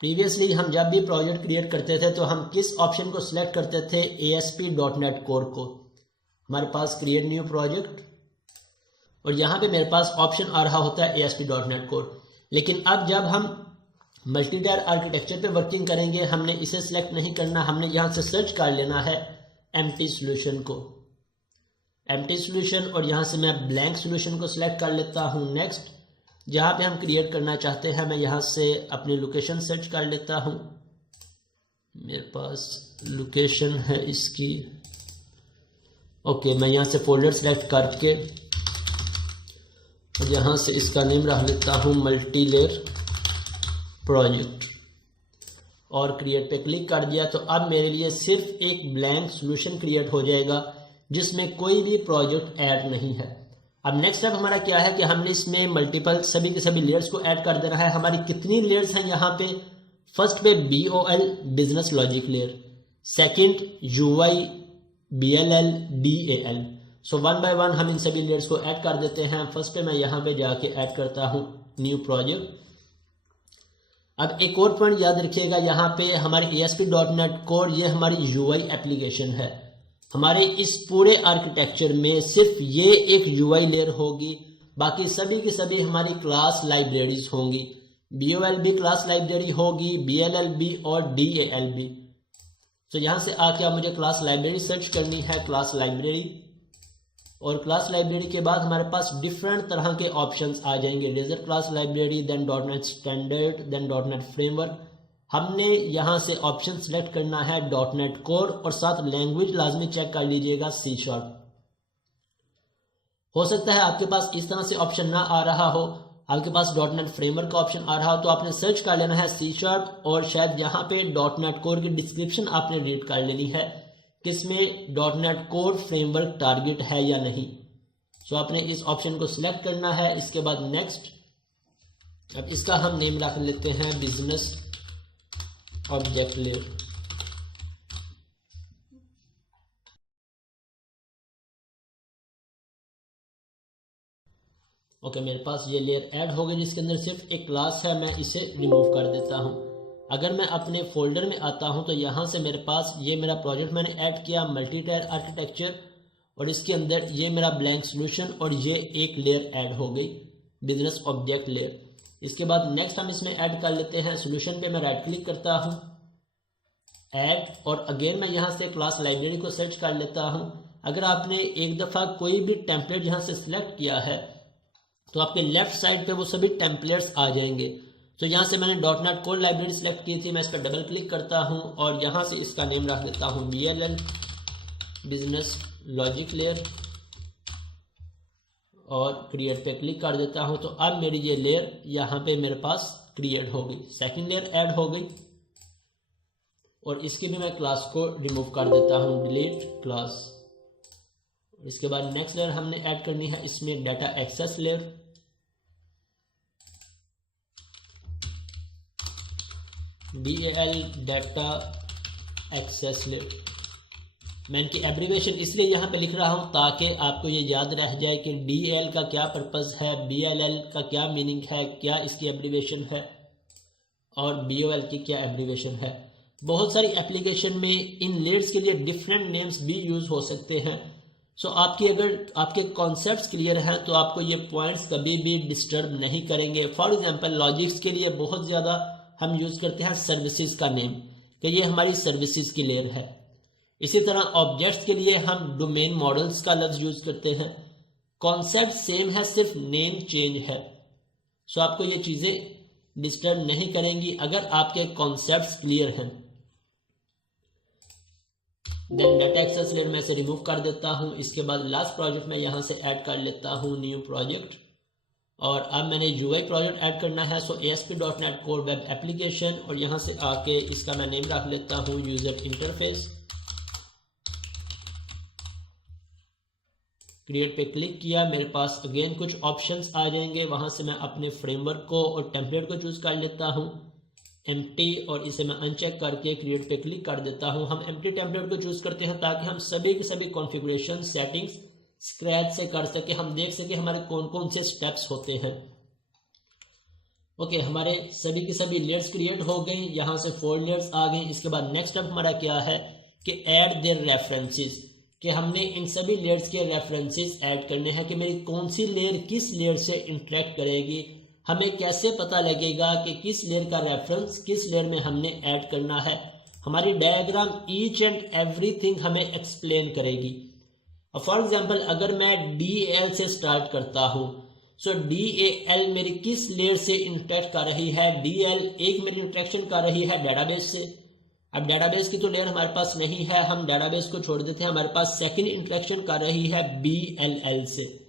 Previously हम जब भी प्रोजेक्ट क्रिएट करते थे तो हम किस ऑप्शन को सिलेक्ट करते थे? ASP.NET कोर को। हमारे पास क्रिएट न्यू प्रोजेक्ट और यहाँ पे मेरे पास ऑप्शन आ रहा होता है ASP.NET कोर। लेकिन अब जब हम मल्टी टायर आर्किटेक्चर पे वर्किंग करेंगे, हमने इसे सिलेक्ट नहीं करना, हमने यहाँ से सर्च कर लेना है एम्प्टी सोल्यूशन को, एम्प्टी सोल्यूशन, और यहाँ से मैं ब्लैंक सोल्यूशन को सिलेक्ट कर लेता हूँ। नेक्स्ट, जहाँ पे हम क्रिएट करना चाहते हैं मैं यहाँ से अपनी लोकेशन सर्च कर लेता हूँ। मेरे पास लोकेशन है इसकी, ओके, मैं यहाँ से फोल्डर सेलेक्ट करके और यहाँ से इसका नेम रख लेता हूँ मल्टी लेयर प्रोजेक्ट और क्रिएट पे क्लिक कर दिया। तो अब मेरे लिए सिर्फ एक ब्लैंक सॉल्यूशन क्रिएट हो जाएगा जिसमें कोई भी प्रोजेक्ट ऐड नहीं है। अब नेक्स्ट स्टेप हमारा क्या है कि हमने इसमें मल्टीपल सभी के सभी लेयर्स को ऐड कर देना है। हमारी कितनी लेयर्स हैं यहाँ पे? फर्स्ट पे BOL business logic layer, second UI BLL DAL। So one by one हम इन सभी लेयर्स को ऐड कर देते हैं। फर्स्ट पे मैं यहाँ पे जाके ऐड करता हूँ न्यू प्रोजेक्ट। अब एक और पॉइंट याद रखिएगा, यहाँ पे हमारी ASP.NET कोर ये हमारी UI एप्लीकेशन है। हमारे इस पूरे आर्किटेक्चर में सिर्फ ये एक UI लेयर होगी, बाकी सभी की सभी हमारी क्लास लाइब्रेरीज होंगी। BOL भी क्लास लाइब्रेरी होगी, BLL भी और DAL भी। तो यहाँ से आके अब मुझे क्लास लाइब्रेरी सर्च करनी है, क्लास लाइब्रेरी, और क्लास लाइब्रेरी के बाद हमारे पास डिफरेंट तरह के ऑप्शंस आ जाएंगे। Razor class library, then .NET standard, then .NET framework. हमने यहाँ से ऑप्शन सेलेक्ट करना है .NET कोर और साथ लैंग्वेज लाजमी चेक कर लीजिएगा C#। हो सकता है आपके पास इस तरह से ऑप्शन ना आ रहा हो, आपके पास .NET फ्रेमवर्क का ऑप्शन आ रहा हो, तो आपने सर्च कर लेना है C# और शायद यहाँ पे .NET कोर की डिस्क्रिप्शन आपने रीड कर लेनी है किसमें .NET कोर फ्रेमवर्क टारगेट है या नहीं। सो आपने इस ऑप्शन को सिलेक्ट करना है। इसके बाद नेक्स्ट, अब इसका हम नेम रख लेते हैं बिजनेस ऑब्जेक्ट लेयर। ओके, मेरे पास ये लेयर ऐड हो गई जिसके अंदर सिर्फ एक क्लास है, मैं इसे रिमूव कर देता हूँ। अगर मैं अपने फोल्डर में आता हूँ तो यहाँ से मेरे पास ये मेरा प्रोजेक्ट मैंने ऐड किया मल्टी टायर आर्किटेक्चर, और इसके अंदर ये मेरा ब्लैंक सॉल्यूशन और ये एक लेयर ऐड हो गई बिजनेस ऑब्जेक्ट लेयर। इसके बाद नेक्स्ट हम इसमें ऐड कर लेते हैं सॉल्यूशन पे मैं राइट क्लिक करता हूँ, ऐड, और अगेन मैं यहाँ से क्लास लाइब्रेरी को सर्च कर लेता हूँ। अगर आपने एक दफ़ा कोई भी टेम्पलेट यहाँ से सिलेक्ट किया है तो आपके लेफ्ट साइड पे वो सभी टेम्पलेट्स आ जाएंगे। तो यहाँ से मैंने .NET कोर लाइब्रेरी सेलेक्ट की थी, मैं इस पर डबल क्लिक करता हूँ और यहाँ से इसका नेम रख देता हूँ BLL बिजनेस लॉजिक लेयर और क्रिएट पे क्लिक कर देता हूँ। तो अब मेरी ये लेयर यहाँ पे मेरे पास क्रिएट हो गई, सेकंड लेयर ऐड हो गई, और इसकी भी मैं क्लास को रिमूव कर देता हूँ, डिलीट क्लास। इसके बाद नेक्स्ट लेयर हमने ऐड करनी है इसमें data access layer, DAL data access layer. मैं इनकी एब्रीवेशन इसलिए यहाँ पे लिख रहा हूँ ताकि आपको ये याद रह जाए कि DAL का क्या पर्पस है, BLL का क्या मीनिंग है, क्या इसकी एब्रीवेशन है, और BOL की क्या एब्रीवेशन है। बहुत सारी एप्लीकेशन में इन लेयर्स के लिए डिफरेंट नेम्स भी यूज हो सकते हैं। सो अगर आपके कॉन्सेप्ट्स क्लियर हैं तो आपको ये पॉइंट्स कभी भी डिस्टर्ब नहीं करेंगे। फॉर एग्जांपल लॉजिक्स के लिए बहुत ज़्यादा हम यूज़ करते हैं सर्विसेज का नेम, कि ये हमारी सर्विसेज की लेयर है। इसी तरह ऑब्जेक्ट्स के लिए हम डोमेन मॉडल्स का लफ्ज़ यूज़ करते हैं। कॉन्सेप्ट सेम है, सिर्फ नेम चेंज है। सो आपको ये चीज़ें डिस्टर्ब नहीं करेंगी अगर आपके कॉन्सेप्ट्स क्लियर हैं। देन डाटा एक्सेस लेयर में से रिमूव कर देता हूँ। इसके बाद लास्ट प्रोजेक्ट में यहाँ से ऐड कर लेता हूँ न्यू प्रोजेक्ट, और अब मैंने UI प्रोजेक्ट ऐड करना है। सो ASP.NET कोर वेब एप्लीकेशन, और यहाँ से आके इसका मैं नेम रख लेता हूँ यूजर इंटरफेस। क्रिएट पे क्लिक किया, मेरे पास अगेन कुछ ऑप्शंस आ जाएंगे, वहाँ से मैं अपने फ्रेमवर्क को और टेम्पलेट को चूज कर लेता हूँ एम्प्टी, और इसे मैं अनचेक करके क्रिएट पे क्लिक कर देता हूँ। हम एम्प्टी टेम्पलेट को चूज करते हैं ताकि हम सभी के सभी कॉन्फ़िगरेशन सेटिंग्स स्क्रैच से कर सके, हम देख सके हमारे कौन कौन से स्टेप्स होते हैं। ओके, हमारे सभी के सभी लेयर्स क्रिएट हो गए, यहाँ से 4 लेयर्स आ गए। इसके बाद नेक्स्ट स्टेप हमारा क्या है कि ऐड देयर रेफरेंसेस, कि हमने इन सभी लेयर्स के रेफरेंसेस ऐड करने हैं कि मेरी कौन सी लेयर किस लेयर से इंटरेक्ट करेगी। हमें कैसे पता लगेगा कि किस लेयर का रेफरेंस किस लेयर में हमने ऐड करना है। हमारी डायग्राम ईच एंड एवरीथिंग हमें एक्सप्लेन करेगी। फॉर एग्जाम्पल अगर मैं DAL से स्टार्ट करता हूँ, सो DAL मेरी किस लेयर से इंटरेक्ट कर रही है। DL एक मेरी इंटरेक्शन कर रही है डेटाबेस से। अब डेटाबेस की तो लेयर हमारे पास नहीं है, हम डेटाबेस को छोड़ देते हैं। हमारे पास सेकंड इंटरेक्शन कर रही है BLL से।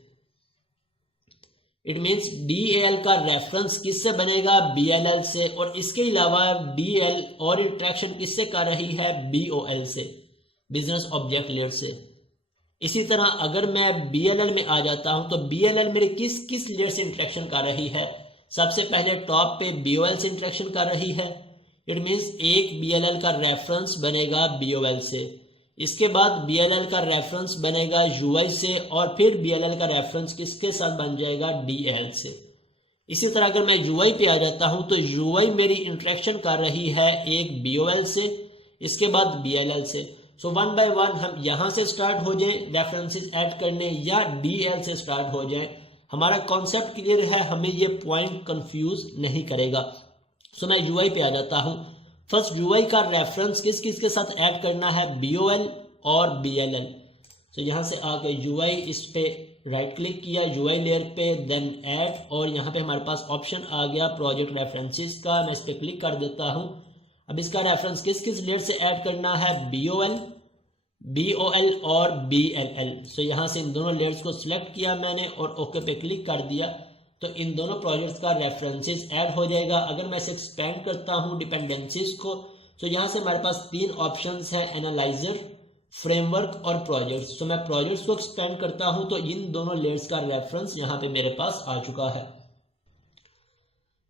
इट मीन्स DAL का रेफरेंस किससे बनेगा, BLL से। और इसके अलावा DL और इंटरेक्शन किससे कर रही है, BOL से, बिजनेस ऑब्जेक्ट लेयर से। इसी तरह अगर मैं BLL में आ जाता हूं तो BLL मेरे किस किस लेयर से इंटरेक्शन कर रही है। सबसे पहले टॉप पे BOL से इंटरेक्शन कर रही है। इट मीन्स एक BLL का रेफरेंस बनेगा BOL से। इसके बाद BLL का रेफरेंस बनेगा UI से, और फिर BLL का रेफरेंस किसके साथ बन जाएगा, DL से। इसी तरह अगर मैं UI पे आ जाता हूं तो UI मेरी इंटरेक्शन कर रही है एक BOL से, इसके बाद BLL से। सो वन बाय वन हम यहां से स्टार्ट हो जाएं रेफरेंसेस ऐड करने, या DL से स्टार्ट हो जाएं। हमारा कॉन्सेप्ट क्लियर है, हमें ये पॉइंट कंफ्यूज नहीं करेगा। सो मैं UI पे आ जाता हूं। फर्स्ट UI का रेफरेंस किस किस के साथ ऐड करना है, BOL और BLL। सो यहां से आके UI इस पे राइट क्लिक किया, UI लेयर पे, देन ऐड, और यहाँ पे हमारे पास ऑप्शन आ गया प्रोजेक्ट रेफरेंसेस का। मैं इस पे क्लिक कर देता हूं। अब इसका रेफरेंस किस किस लेयर से ऐड करना है, BOL और BLL। सो यहाँ से इन दोनों लेयर्स को सिलेक्ट किया मैंने और ओके पे क्लिक कर दिया, तो इन दोनों प्रोजेक्ट्स का रेफरेंसेस ऐड हो जाएगा। अगर मैं इसे एक्सपेंड करता हूँ डिपेंडेंसीज को, तो यहाँ से हमारे पास 3 ऑप्शंस हैं, एनालाइजर, फ्रेमवर्क और प्रोजेक्ट्स। तो मैं प्रोजेक्ट्स को एक्सपेंड करता हूँ तो इन दोनों लेयर्स का रेफरेंस यहाँ पे मेरे पास आ चुका है।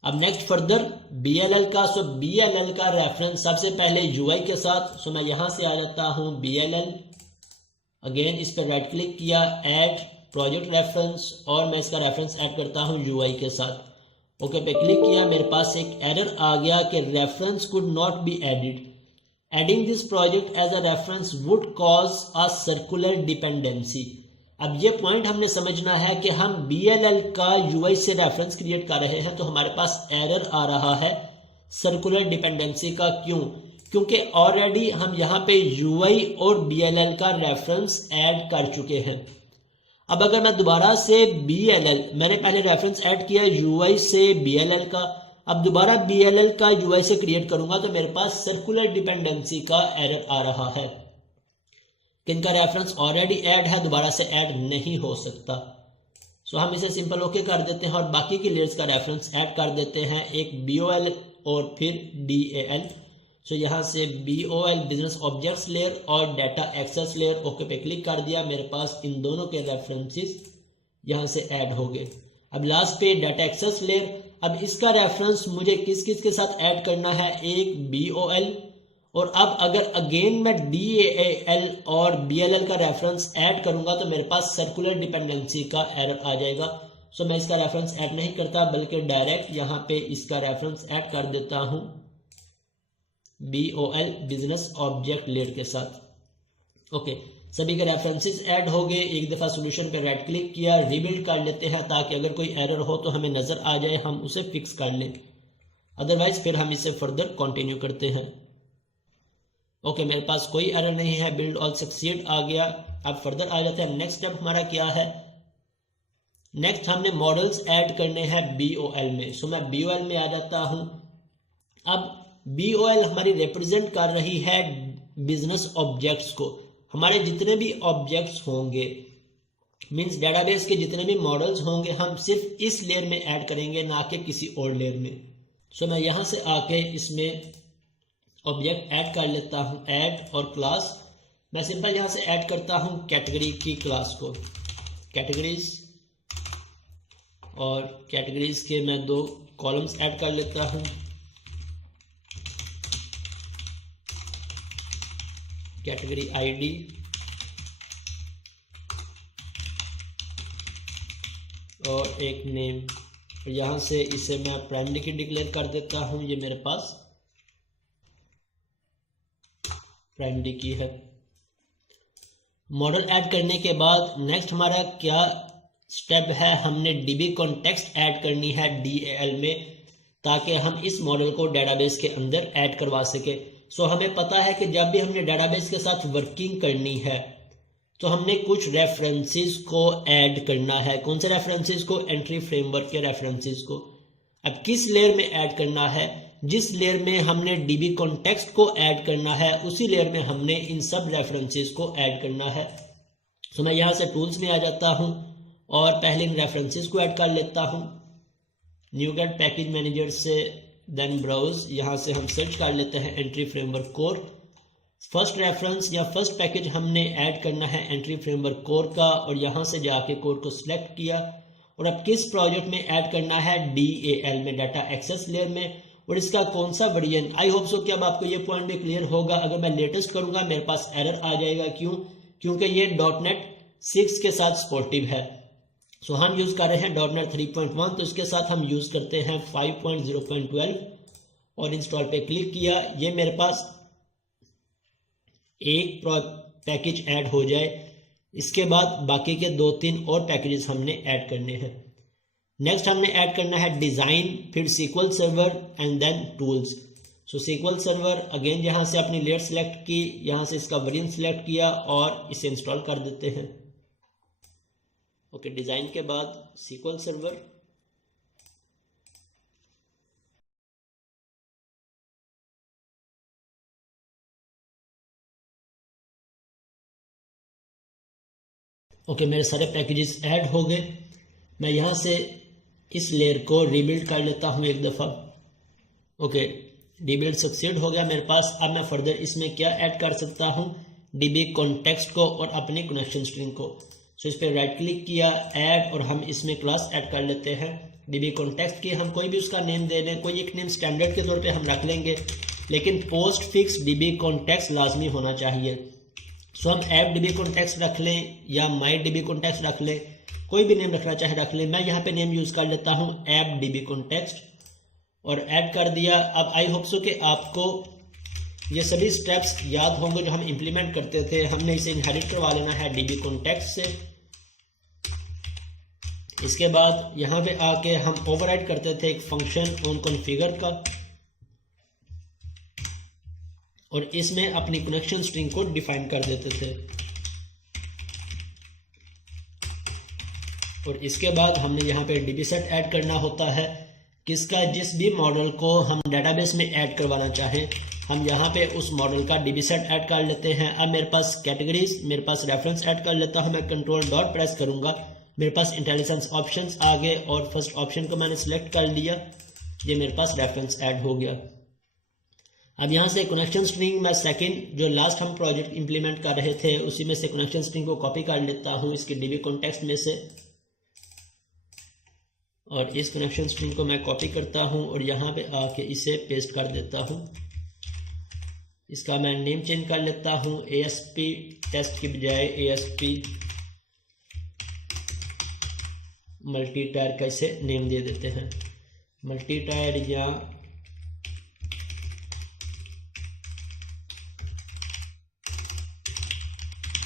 अब नेक्स्ट फर्दर BLL का। सो BLL का रेफरेंस सबसे पहले UI के साथ। सो मैं यहां से आ जाता हूं BLL, अगेन इस पर राइट क्लिक किया, ऐड प्रोजेक्ट रेफरेंस, और मैं इसका रेफरेंस ऐड करता हूं UI के साथ। ओके पे क्लिक किया, मेरे पास एक एरर आ गया कि reference could not be added, adding this project as a reference would cause a circular dependency. अब ये पॉइंट हमने समझना है कि हम BLL का UI से रेफरेंस क्रिएट कर रहे हैं तो हमारे पास एरर आ रहा है सर्कुलर डिपेंडेंसी का। क्यों? क्योंकि ऑलरेडी हम यहाँ पे UI और BLL का रेफरेंस ऐड कर चुके हैं। अब अगर मैं दोबारा से BLL, मैंने पहले रेफरेंस ऐड किया UI से BLL का, अब दोबारा BLL का UI से क्रिएट करूंगा तो मेरे पास सर्कुलर डिपेंडेंसी का एरर आ रहा है। इनका रेफरेंस ऑलरेडी ऐड है, दोबारा से ऐड नहीं हो सकता। सो हम इसे सिंपल ओके कर देते हैं और बाकी की लेयर्स का रेफरेंस ऐड कर देते हैं, एक BOL और फिर DAL। सो यहाँ से BOL बिजनेस ऑब्जेक्ट्स लेयर और डाटा एक्सेस लेयर, ओके पे क्लिक कर दिया, मेरे पास इन दोनों के रेफरेंसेस यहाँ से ऐड हो गए। अब लास्ट पे डाटा एक्सेस लेयर। अब इसका रेफरेंस मुझे किस किस के साथ ऐड करना है, एक BOL, और अब अगर अगेन मैं DAL और BLL का रेफरेंस ऐड करूंगा तो मेरे पास सर्कुलर डिपेंडेंसी का एरर आ जाएगा। सो मैं इसका रेफरेंस ऐड नहीं करता बल्कि डायरेक्ट यहाँ पे इसका रेफरेंस ऐड कर देता हूँ BOL बिजनेस ऑब्जेक्ट लेयर के साथ। ओके, सभी के रेफरेंसेस ऐड हो गए। एक दफ़ा सोल्यूशन पे राइट क्लिक किया, रीबिल्ड कर लेते हैं ताकि अगर कोई एरर हो तो हमें नज़र आ जाए, हम उसे फिक्स कर लें। अदरवाइज फिर हम इसे फर्दर कंटिन्यू करते हैं। ओके, मेरे पास कोई एरर नहीं है, बिल्ड ऑल सक्सीड आ गया। अब फर्दर आ जाते हैं। नेक्स्ट स्टेप हमारा क्या है, नेक्स्ट हमने मॉडल्स ऐड करने हैं BOL में। सो मैं BOL में आ जाता हूं। अब BOL हमारी रिप्रेजेंट कर रही है बिजनेस ऑब्जेक्ट्स को। हमारे जितने भी ऑब्जेक्ट्स होंगे, मींस डेटाबेस के जितने भी मॉडल्स होंगे, हम सिर्फ इस लेयर में ऐड करेंगे, ना कि किसी और लेयर में। सो मैं यहां से आके इसमें ऑब्जेक्ट ऐड कर लेता हूं, ऐड और क्लास। मैं सिंपल यहां से ऐड करता हूं कैटेगरी की क्लास को, कैटेगरीज, और कैटेगरीज के मैं 2 कॉलम्स ऐड कर लेता हूं, कैटेगरी ID और एक नेम। और यहाँ से इसे मैं प्राइमरी की डिक्लेयर कर देता हूँ। ये मेरे पास प्राइमरी की है। मॉडल ऐड करने के बाद नेक्स्ट हमारा क्या स्टेप है, हमने DB कॉन्टेक्स्ट ऐड करनी है DAL में, ताकि हम इस मॉडल को डेटाबेस के अंदर ऐड करवा सके। सो हमें पता है कि जब भी हमने डेटाबेस के साथ वर्किंग करनी है तो हमने कुछ रेफरेंसेस को ऐड करना है। कौन से रेफरेंसेस को? एंट्री फ्रेमवर्क के रेफरेंसेस को। अब किस लेयर में ऐड करना है? जिस लेयर में हमने DB कॉन्टेक्स्ट को ऐड करना है उसी लेयर में हमने इन सब रेफरेंसेस को ऐड करना है। सो मैं यहाँ से टूल्स में आ जाता हूँ और पहले इन रेफरेंसेस को ऐड कर लेता हूँ। न्यूगेट पैकेज मैनेजर से देन ब्राउज, यहाँ से हम सर्च कर लेते हैं entry framework core. First reference या फर्स्ट पैकेज हमने ऐड करना है एंट्री फ्रेमवर्क कोर का, और यहाँ से जाके कोर को सिलेक्ट किया। और अब किस प्रोजेक्ट में ऐड करना है? DAL में, डाटा एक्सेस लेयर में। और इसका कौन सा वर्जन? आई होप सो कि अब आपको ये पॉइंट भी क्लियर होगा। अगर मैं लेटेस्ट करूंगा मेरे पास एरर आ जाएगा। क्यों? क्योंकि ये .NET 6 के साथ सपोर्टिव है। सो हम यूज कर रहे हैं .NET 3.1, तो इसके साथ हम यूज करते हैं 5.0.12 और इंस्टॉल पे क्लिक किया। ये मेरे पास एक पैकेज ऐड हो जाए, इसके बाद बाकी के 2-3 और पैकेजेस हमने ऐड करने हैं। नेक्स्ट हमने ऐड करना है डिजाइन, फिर SQL server and then tools. So SQL server again यहाँ से अपनी लेयर सेलेक्ट की, यहाँ से इसका वर्जन सेलेक्ट किया और इसे इंस्टॉल कर देते हैं। ओके, डिजाइन के बाद SQL सर्वर, ओके मेरे सारे पैकेजेस ऐड हो गए। मैं यहाँ से इस लेयर को रीबिल्ड कर लेता हूँ एक दफ़ा। ओके, रीबिल्ड सक्सीड हो गया मेरे पास। अब मैं फर्दर इसमें क्या ऐड कर सकता हूँ? DB कॉन्टेक्स्ट को और अपनी कनेक्शन स्ट्रिंग को। सो इस पर राइट क्लिक किया, ऐड, और हम इसमें क्लास ऐड कर लेते हैं DB कॉन्टेक्स्ट की। हम कोई भी उसका नेम दे दें, कोई एक नेम स्टैंडर्ड के तौर पे हम रख लेंगे, लेकिन पोस्ट फिक्स DB कॉन्टेक्स्ट लाजमी होना चाहिए। सो हम ऐप DB कॉन्टेक्स्ट रख लें या माई DB कॉन्टेक्स्ट रख लें, कोई भी नेम रखना चाहे रख लें। मैं यहाँ पे नेम यूज़ कर लेता हूँ ऐप DB कॉन्टेक्स्ट और ऐड कर दिया। अब आई होप सो कि आपको ये सभी स्टेप्स याद होंगे जो हम इम्प्लीमेंट करते थे। हमने इसे इनहेरिट करवा लेना है DB कॉन्टेक्स्ट से। इसके बाद यहाँ पे आके हम ओवरराइड करते थे एक फंक्शन ऑन कॉन्फ़िगर का, और इसमें अपनी कनेक्शन स्ट्रिंग को डिफाइन कर देते थे। और इसके बाद हमने यहाँ पे DB सेट ऐड करना होता है, किसका? जिस भी मॉडल को हम डेटाबेस में ऐड करवाना चाहें, हम यहाँ पे उस मॉडल का DB सेट ऐड कर लेते हैं। अब मेरे पास कैटेगरीज, मेरे पास रेफरेंस ऐड कर लेता हूँ। मैं कंट्रोल डॉट प्रेस करूँगा, मेरे पास इंटेलिजेंस ऑप्शंस आ गए और फर्स्ट ऑप्शन को मैंने सिलेक्ट कर लिया। ये मेरे पास रेफरेंस ऐड हो गया। अब यहाँ से कनेक्शन स्ट्रिंग मैं सेकंड जो लास्ट हम प्रोजेक्ट इंप्लीमेंट कर रहे थे उसी में से कनेक्शन स्ट्रिंग को कॉपी कर लेता हूँ इसके DB कॉन्टेक्स्ट में से, और इस कनेक्शन स्ट्रिंग को मैं कॉपी करता हूँ और यहाँ पे आके इसे पेस्ट कर देता हूँ। इसका मैं नेम चेंज कर लेता हूँ, ASP टेस्ट की बजाय ASP मल्टी टायर का इसे नेम दे देते हैं, मल्टी टायर या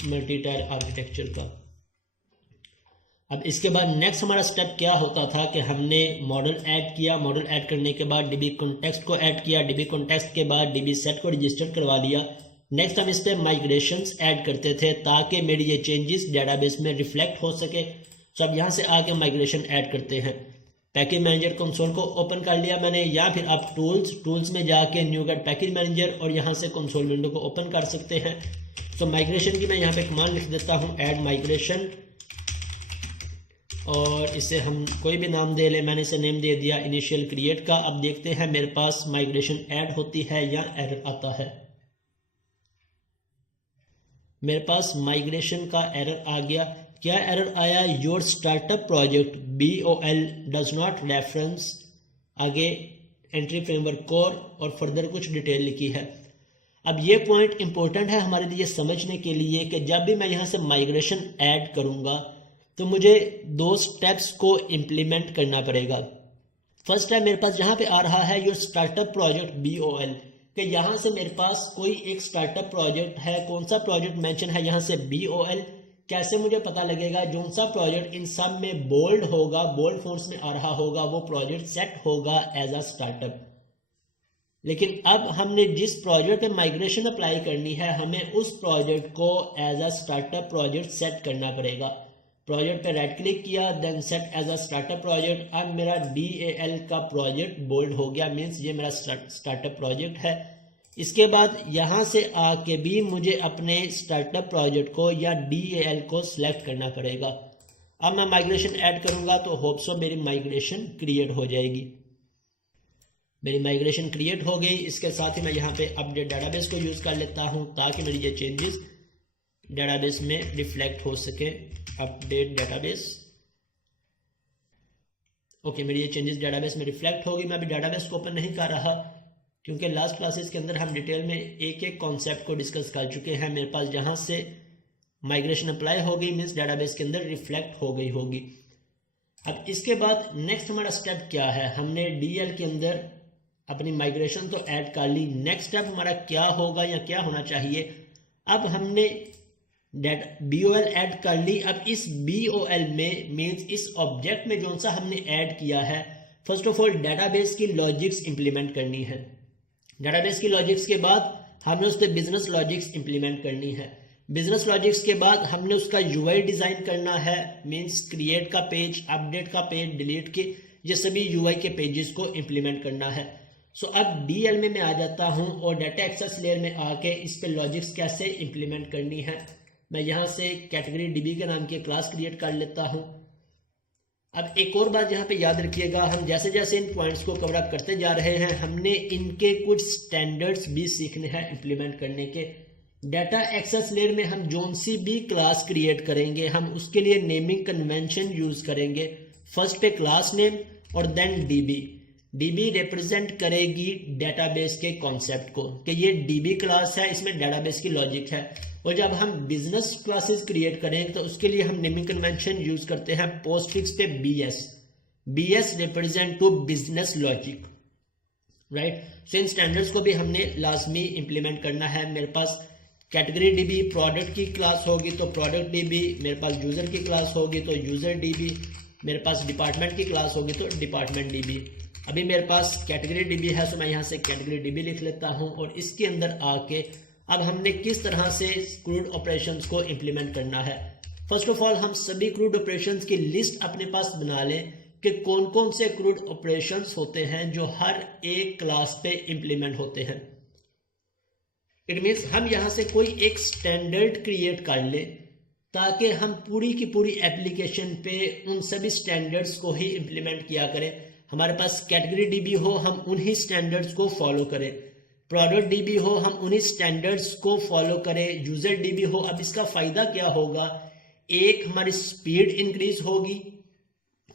मल्टी टायर आर्किटेक्चर का। अब इसके बाद नेक्स्ट हमारा स्टेप क्या होता था कि हमने मॉडल ऐड किया, मॉडल ऐड करने के बाद DB कॉन्टेक्स्ट को ऐड किया, DB कॉन्टेक्स्ट के बाद DB सेट को रजिस्टर करवा लिया। नेक्स्ट हम इस पर माइग्रेशंस ऐड करते थे ताकि मेरी ये चेंजेस डेटाबेस में रिफ्लेक्ट हो सके। तो अब यहाँ से आके माइग्रेशन ऐड करते हैं। पैकेज मैनेजर कंसोल को ओपन कर लिया मैंने, या फिर आप टूल्स में जाके न्यूगेट पैकेज मैनेजर और यहाँ से कंसोल विंडो को ओपन कर सकते हैं। तो माइग्रेशन की मैं यहाँ पे कमांड लिख देता हूँ ऐड माइग्रेशन, और इसे हम कोई भी नाम दे लें। मैंने इसे नेम दे दिया इनिशियल क्रिएट का। अब देखते हैं मेरे पास माइग्रेशन ऐड होती है या एरर आता है। मेरे पास माइग्रेशन का एरर आ गया। क्या एरर आया? Your startup project BOL does not reference, आगे एंट्री फ्रेमवर्क कोर और फर्दर कुछ डिटेल लिखी है। अब ये पॉइंट इंपॉर्टेंट है हमारे लिए समझने के लिए कि जब भी मैं यहाँ से माइग्रेशन ऐड करूँगा तो मुझे 2 स्टेप्स को इम्प्लीमेंट करना पड़ेगा। फर्स्ट है मेरे पास जहाँ पे आ रहा है योर स्टार्टअप प्रोजेक्ट BOL, कि यहाँ से मेरे पास कोई एक स्टार्टअप प्रोजेक्ट है। कौन सा प्रोजेक्ट मेंशन है यहाँ से BOL। कैसे मुझे पता लगेगा? जो सा प्रोजेक्ट इन सब में बोल्ड होगा, बोल्ड फॉन्ट्स में आ रहा होगा, वो प्रोजेक्ट सेट होगा एज अ स्टार्टअप। लेकिन अब हमने जिस प्रोजेक्ट पे माइग्रेशन अप्लाई करनी है, हमें उस प्रोजेक्ट को as a startup project set करना पड़ेगा। प्रोजेक्ट पे राइट क्लिक किया, then set as a startup project. अब मेरा DAL का प्रोजेक्ट बोल्ड हो गया, मीन्स ये मेरा स्टार्टअप प्रोजेक्ट है। इसके बाद यहाँ से आके भी मुझे अपने स्टार्टअप प्रोजेक्ट को या DAL को सिलेक्ट करना पड़ेगा। अब मैं माइग्रेशन ऐड करूँगा तो होप सो मेरी माइग्रेशन क्रिएट हो जाएगी। मेरी माइग्रेशन क्रिएट हो गई। इसके साथ ही मैं यहाँ पे अपडेट डेटाबेस को यूज़ कर लेता हूँ ताकि मेरी ये चेंजेस डेटाबेस में रिफ्लेक्ट हो सके। अपडेट डेटाबेस, ओके, मेरी ये चेंजेस डेटाबेस में रिफ्लेक्ट होगी। मैं अभी डेटाबेस को ओपन नहीं कर रहा क्योंकि लास्ट क्लासेस के अंदर हम डिटेल में एक एक कॉन्सेप्ट को डिस्कस कर चुके हैं। मेरे पास जहाँ से माइग्रेशन अप्लाई हो गई मीन्स डेटाबेस के अंदर रिफ्लेक्ट हो गई होगी। अब इसके बाद नेक्स्ट हमारा स्टेप क्या है? हमने DL के अंदर अपनी माइग्रेशन तो ऐड कर ली। नेक्स्ट स्टेप हमारा क्या होगा या क्या होना चाहिए? अब हमने BOL ऐड कर ली। अब इस BOL में मीन्स इस ऑब्जेक्ट में जो सा हमने ऐड किया है, फर्स्ट ऑफ ऑल डेटाबेस की लॉजिक्स इंप्लीमेंट करनी है। डेटाबेस की लॉजिक्स के बाद हमने उस पर बिजनेस लॉजिक्स इंप्लीमेंट करनी है। बिजनेस लॉजिक्स के बाद हमने उसका UI डिज़ाइन करना है, मीन्स क्रिएट का पेज, अपडेट का पेज, डिलीट के, ये सभी UI के पेजेस को इंप्लीमेंट करना है। सो अब DL में मैं आ जाता हूँ और डाटा एक्सेस लेयर में आके इस पे लॉजिक्स कैसे इंप्लीमेंट करनी है, मैं यहाँ से कैटेगरी DB के नाम की क्लास क्रिएट कर लेता हूँ। अब एक और बात यहाँ पे याद रखिएगा, हम जैसे जैसे इन पॉइंट्स को कवर अप करते जा रहे हैं, हमने इनके कुछ स्टैंडर्ड्स भी सीखने हैं इंप्लीमेंट करने के। डाटा एक्सेस लेयर में हम जोन सी भी क्लास क्रिएट करेंगे, हम उसके लिए नेमिंग कन्वेंशन यूज करेंगे। फर्स्ट पे क्लास नेम और देन DB रिप्रेजेंट करेगी डेटाबेस के कॉन्सेप्ट को कि ये DB क्लास है, इसमें डेटाबेस की लॉजिक है। और जब हम बिजनेस क्लासेस क्रिएट करें तो उसके लिए हम नेमिंग कन्वेंशन यूज करते हैं पोस्टफिक्स पे BS represent to business logic, right. So इन स्टैंडर्ड्स को भी हमने लाजमी इंप्लीमेंट करना है। मेरे पास कैटेगरी DB प्रोडक्ट की क्लास होगी तो प्रोडक्ट DB, मेरे पास यूजर की क्लास होगी तो यूजर DB, मेरे पास डिपार्टमेंट की क्लास होगी तो डिपार्टमेंट DB। अभी मेरे पास कैटेगरी DB है तो मैं यहाँ से कैटेगरी DB लिख लेता हूँ। और इसके अंदर आके अब हमने किस तरह से क्रूड ऑपरेशंस को इंप्लीमेंट करना है। फर्स्ट ऑफ ऑल हम सभी क्रूड ऑपरेशंस की लिस्ट अपने पास बना लें कि कौन कौन से क्रूड ऑपरेशंस होते हैं जो हर एक क्लास पे इंप्लीमेंट होते हैं। इट मीन्स हम यहाँ से कोई एक स्टैंडर्ड क्रिएट कर लें ताकि हम पूरी की पूरी एप्लीकेशन पे उन सभी स्टैंडर्ड्स को ही इंप्लीमेंट किया करें। हमारे पास कैटेगरी DB हो, हम उन्हीं स्टैंडर्ड्स को फॉलो करें। प्रोडक्ट DB हो, हम उन्हीं स्टैंडर्ड्स को फॉलो करें। यूजर DB हो। अब इसका फायदा क्या होगा? एक, हमारी स्पीड इंक्रीज होगी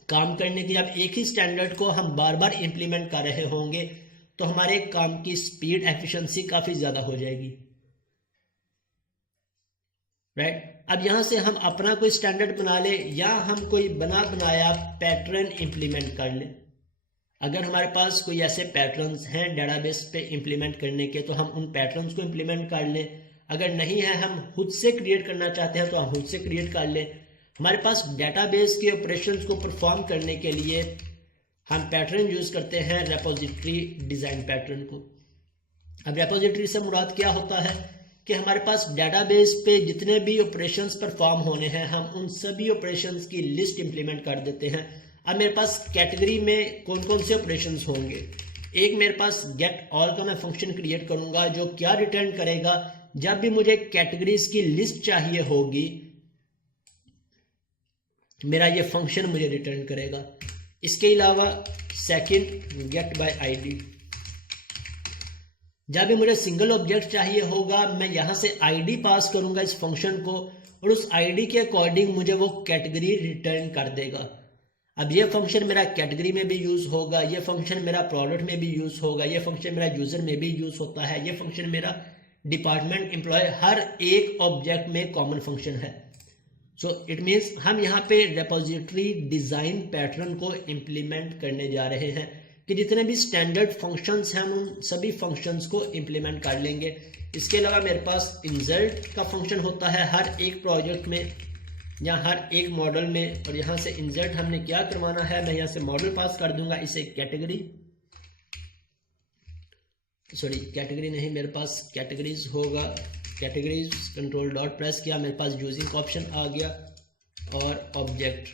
काम करने की। अब एक ही स्टैंडर्ड को हम बार बार इंप्लीमेंट कर रहे होंगे तो हमारे काम की स्पीड, एफिशिएंसी काफी ज्यादा हो जाएगी, राइट। अब यहां से हम अपना कोई स्टैंडर्ड बना ले या हम कोई बनाया पैटर्न इंप्लीमेंट कर ले। अगर हमारे पास कोई ऐसे पैटर्न्स हैं डेटाबेस पे इंप्लीमेंट करने के तो हम उन पैटर्न्स को इंप्लीमेंट कर लें। अगर नहीं है, हम खुद से क्रिएट करना चाहते हैं तो हम खुद से क्रिएट कर लें। हमारे पास डेटाबेस के ऑपरेशंस को परफॉर्म करने के लिए हम पैटर्न यूज करते हैं रेपोजिटरी डिजाइन पैटर्न को। अब रेपोजिटरी से मुराद क्या होता है कि हमारे पास डेटाबेस पे जितने भी ऑपरेशंस परफॉर्म होने हैं हम उन सभी ऑपरेशंस की लिस्ट इंप्लीमेंट कर देते हैं। अब मेरे पास कैटेगरी में कौन कौन से ऑपरेशंस होंगे? एक, मेरे पास गेट ऑल का मैं फंक्शन क्रिएट करूंगा जो क्या रिटर्न करेगा, जब भी मुझे कैटेगरीज की लिस्ट चाहिए होगी मेरा ये फंक्शन मुझे रिटर्न करेगा। इसके अलावा सेकंड, गेट बाय ID, जब भी मुझे सिंगल ऑब्जेक्ट चाहिए होगा मैं यहां से ID पास करूंगा इस फंक्शन को और उस ID के अकॉर्डिंग मुझे वो कैटेगरी रिटर्न कर देगा। अब ये फंक्शन मेरा कैटेगरी में भी यूज होगा, ये फंक्शन मेरा प्रोडक्ट में भी यूज होगा, ये फंक्शन मेरा यूजर में भी यूज होता है, ये फंक्शन मेरा डिपार्टमेंट एम्प्लॉय, हर एक ऑब्जेक्ट में कॉमन फंक्शन है। सो इट मीन्स हम यहाँ पे रेपोजिटरी डिज़ाइन पैटर्न को इम्प्लीमेंट करने जा रहे हैं कि जितने भी स्टैंडर्ड फंक्शंस हैं हम उन सभी फंक्शंस को इम्प्लीमेंट कर लेंगे। इसके अलावा मेरे पास इंसर्ट का फंक्शन होता है हर एक प्रोजेक्ट में या हर एक मॉडल में, और यहाँ से इंसर्ट हमने क्या करवाना है, मैं यहाँ से मॉडल पास कर दूंगा, इसे कैटेगरी नहीं, मेरे पास कैटेगरीज होगा, कैटेगरीज कंट्रोल डॉट प्रेस किया, मेरे पास यूजिंग का ऑप्शन आ गया और ऑब्जेक्ट।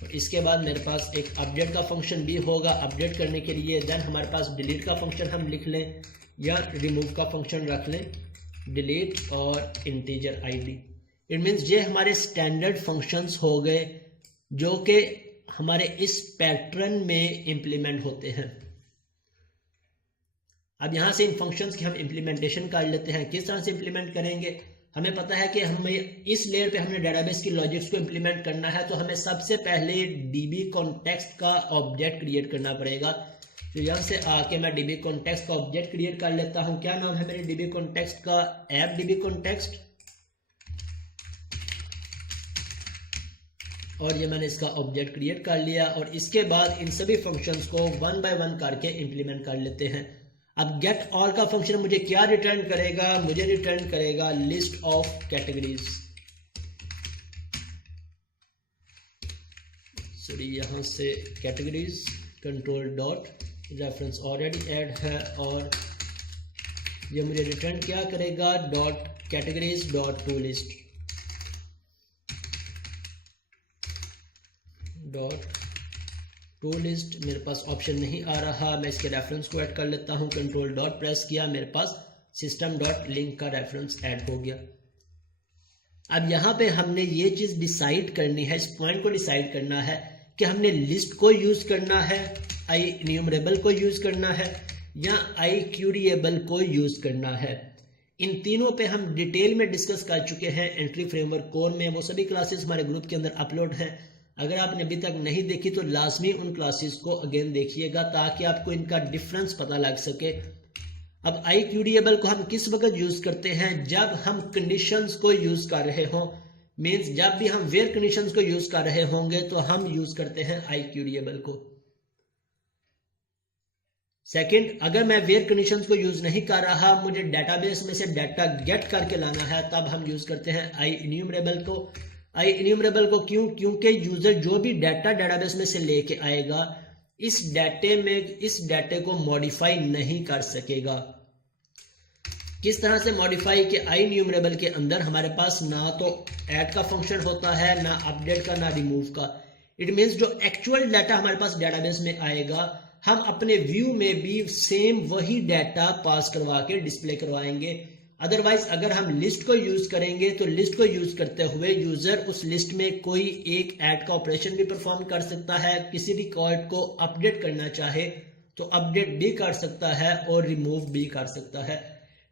तो इसके बाद मेरे पास एक अपडेट का फंक्शन भी होगा अपडेट करने के लिए। देन हमारे पास डिलीट का फंक्शन हम लिख लें या रिमूव का फंक्शन रख लें, डिलीट और इंटीजर आईडी। इट मीन्स ये हमारे स्टैंडर्ड फंक्शंस हो गए जो कि हमारे इस पैटर्न में इम्प्लीमेंट होते हैं। अब यहाँ से इन फंक्शंस की हम इम्प्लीमेंटेशन कर लेते हैं। किस तरह से इम्प्लीमेंट करेंगे, हमें पता है कि हमें इस लेयर पे हमने डेटाबेस की लॉजिक्स को इम्प्लीमेंट करना है, तो हमें सबसे पहले डीबी कॉन्टेक्स्ट का ऑब्जेक्ट क्रिएट करना पड़ेगा। तो यहाँ से आके मैं डीबी कॉन्टेक्स्ट का ऑब्जेक्ट क्रिएट कर लेता हूँ। क्या नाम है मेरे डीबी कॉन्टेक्स्ट का, ऐप डीबी कॉन्टेक्स्ट, और ये मैंने इसका ऑब्जेक्ट क्रिएट कर लिया। और इसके बाद इन सभी फंक्शंस को वन बाय वन करके इम्प्लीमेंट कर लेते हैं। अब गेट ऑल का फंक्शन मुझे क्या रिटर्न करेगा, मुझे रिटर्न करेगा लिस्ट ऑफ कैटेगरीज। सॉरी, यहाँ से categories control dot reference already add है, और ये मुझे रिटर्न क्या करेगा, dot categories dot to list dot to list. मेरे पास ऑप्शन नहीं आ रहा, मैं इसके रेफरेंस को ऐड कर लेता हूँ, कंट्रोल डॉट प्रेस किया, मेरे पास सिस्टम डॉट लिंक का रेफरेंस ऐड हो गया। अब यहाँ पे हमने ये चीज़ डिसाइड करनी है, इस पॉइंट को डिसाइड करना है कि हमने लिस्ट को यूज़ करना है, आई इन्यूमरेबल को यूज़ करना है या आई क्यूरिएबल को यूज़ करना है। इन तीनों पे हम डिटेल में डिस्कस कर चुके हैं एंट्री फ्रेमवर्क कोर में, वो सभी क्लासेस हमारे ग्रुप के अंदर अपलोड हैं। अगर आपने अभी तक नहीं देखी तो लाजमी उन क्लासेस को अगेन देखिएगा ताकि आपको इनका डिफरेंस पता लग सके। अब आई क्यूरिएबल को हम किस वक्त यूज़ करते हैं, जब हम कंडीशंस को यूज़ कर रहे हों, मीन्स जब भी हम वेयर कंडीशंस को यूज़ कर रहे होंगे तो हम यूज़ करते हैं आई क्यूरिएबल को। सेकंड, अगर मैं वेयर कंडीशंस को यूज़ नहीं कर रहा, मुझे डेटाबेस में से डाटा गेट करके लाना है, तब हम यूज़ करते हैं आई इन्यूमरेबल को। आई इन्यूमरेबल को क्यों, क्योंकि यूजर जो भी डाटा डेटाबेस में से लेके आएगा इस डाटे को मॉडिफाई नहीं कर सकेगा। किस तरह से मॉडिफाई, कि आई इन्यूमरेबल के अंदर हमारे पास ना तो ऐड का फंक्शन होता है, ना अपडेट का, ना रिमूव का। इट मीन्स जो एक्चुअल डाटा हमारे पास डेटाबेस में आएगा हम अपने व्यू में भी सेम वही डाटा पास करवा के डिस्प्ले करवाएंगे। अदरवाइज अगर हम लिस्ट को यूज करेंगे तो लिस्ट को यूज करते हुए यूजर उस लिस्ट में कोई एक ऐड का ऑपरेशन भी परफॉर्म कर सकता है, किसी रिकॉर्ड को अपडेट करना चाहे तो अपडेट भी कर सकता है और रिमूव भी कर सकता है।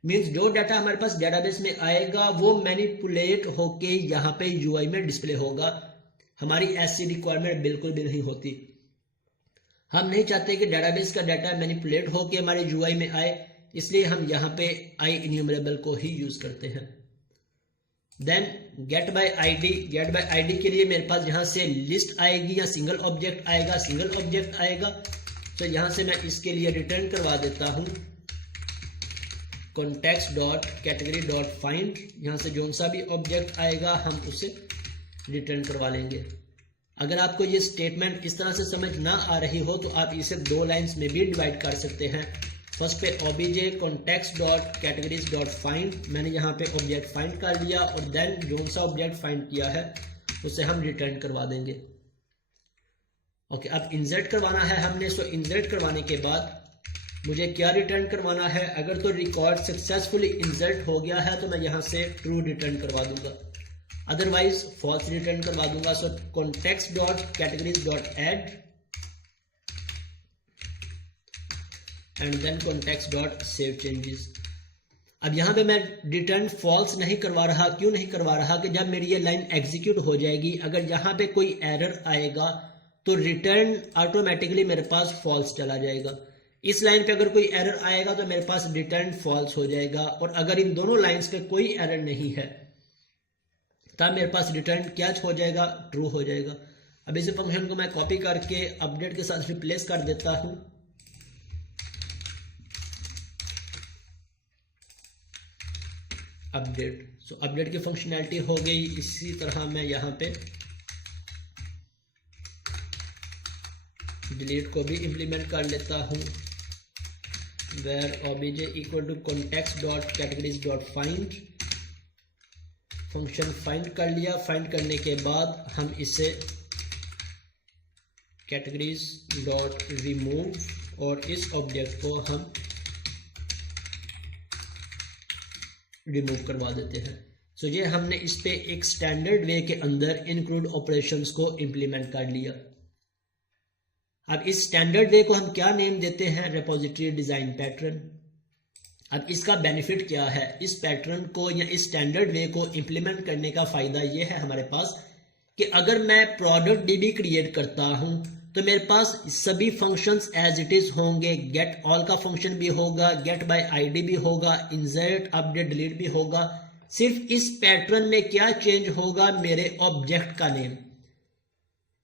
मींस जो डाटा हमारे पास डेटाबेस में आएगा वो मैनिपुलेट होके यहाँ पे यूआई में डिस्प्ले होगा। हमारी ऐसी रिक्वायरमेंट बिल्कुल भी नहीं होती। हम नहीं चाहते कि डेटाबेस का डाटा मैनिपुलेट होके हमारे यूआई में आए, इसलिए हम यहाँ पे आई इन्यूमरेबल को ही यूज करते हैं। Then get by ID, get by ID के लिए मेरे पास यहाँ से लिस्ट आएगी या सिंगल ऑब्जेक्ट आएगा, सिंगल ऑब्जेक्ट आएगा। तो यहाँ से मैं इसके लिए रिटर्न करवा देता हूँ context dot category dot find. यहाँ से जो सा भी ऑब्जेक्ट आएगा हम उसे रिटर्न करवा लेंगे। अगर आपको ये स्टेटमेंट इस तरह से समझ ना आ रही हो तो आप इसे दो लाइंस में भी डिवाइड कर सकते हैं। फर्स्ट पे OBJ context dot categories dot find, मैंने यहाँ पे ऑब्जेक्ट फाइंड कर लिया और देन जो सा ऑब्जेक्ट फाइंड किया है उसे हम रिटर्न करवा देंगे। ओके, अब इंसर्ट करवाना है हमने। सो इंसर्ट करवाने के बाद मुझे क्या रिटर्न करवाना है, अगर तो रिकॉर्ड सक्सेसफुली इंसर्ट हो गया है तो मैं यहाँ से ट्रू रिटर्न करवा दूंगा, अदरवाइज फॉल्स रिटर्न करवा दूंगा। So context dot categories dot add and then context dot save changes. अब यहाँ पे मैं रिटर्न फॉल्स नहीं करवा रहा। क्यों नहीं करवा रहा, कि जब मेरी ये लाइन एग्जीक्यूट हो जाएगी अगर यहाँ पे कोई एरर आएगा तो रिटर्न ऑटोमेटिकली मेरे पास फॉल्स चला जाएगा। इस लाइन पे अगर कोई एरर आएगा तो मेरे पास रिटर्न फॉल्स हो जाएगा। और अगर इन दोनों लाइंस पे कोई एरर नहीं है तब मेरे पास रिटर्न क्या हो जाएगा, ट्रू हो जाएगा। अब इस फंक्शन को मैं कॉपी करके अपडेट के साथ रिप्लेस कर देता हूँ। अपडेट, सो अपडेट की फंक्शनैलिटी हो गई। इसी तरह मैं यहाँ पे डिलीट को भी इम्प्लीमेंट कर लेता हूँ। where obj equal to context dot categories dot find, function find कर लिया। फाइंड करने के बाद हम इसे कैटेगरीज डॉट रिमूव और इस ऑब्जेक्ट को हम रिमूव करवा देते हैं। सो ये हमने इस पे एक स्टैंडर्ड वे के अंदर इंक्लूड ऑपरेशंस को इम्प्लीमेंट कर लिया। अब इस स्टैंडर्ड वे को हम क्या नेम देते हैं, रिपोजिटरी डिजाइन पैटर्न। अब इसका बेनिफिट क्या है, इस पैटर्न को या इस स्टैंडर्ड वे को इम्प्लीमेंट करने का फायदा ये है हमारे पास कि अगर मैं प्रोडक्ट डीबी क्रिएट करता हूं तो मेरे पास सभी फंक्शंस एज इट इज होंगे। गेट ऑल का फंक्शन भी होगा, गेट बाय आईडी भी होगा, इंसर्ट अपडेट डिलीट भी होगा। सिर्फ इस पैटर्न में क्या चेंज होगा, मेरे ऑब्जेक्ट का नेम।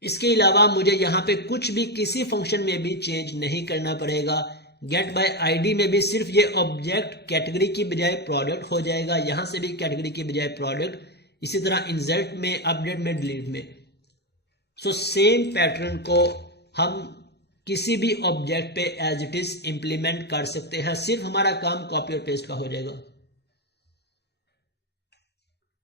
इसके अलावा मुझे यहाँ पे कुछ भी किसी फंक्शन में भी चेंज नहीं करना पड़ेगा। गेट बाय आईडी में भी सिर्फ ये ऑब्जेक्ट कैटेगरी की बजाय प्रोडक्ट हो जाएगा, यहाँ से भी कैटेगरी की बजाय प्रोडक्ट। इसी तरह इंसर्ट में, अपडेट में, डिलीट में। सो सेम पैटर्न को हम किसी भी ऑब्जेक्ट पे एज इट इज इंप्लीमेंट कर सकते हैं। सिर्फ हमारा काम कॉपी और पेस्ट का हो जाएगा।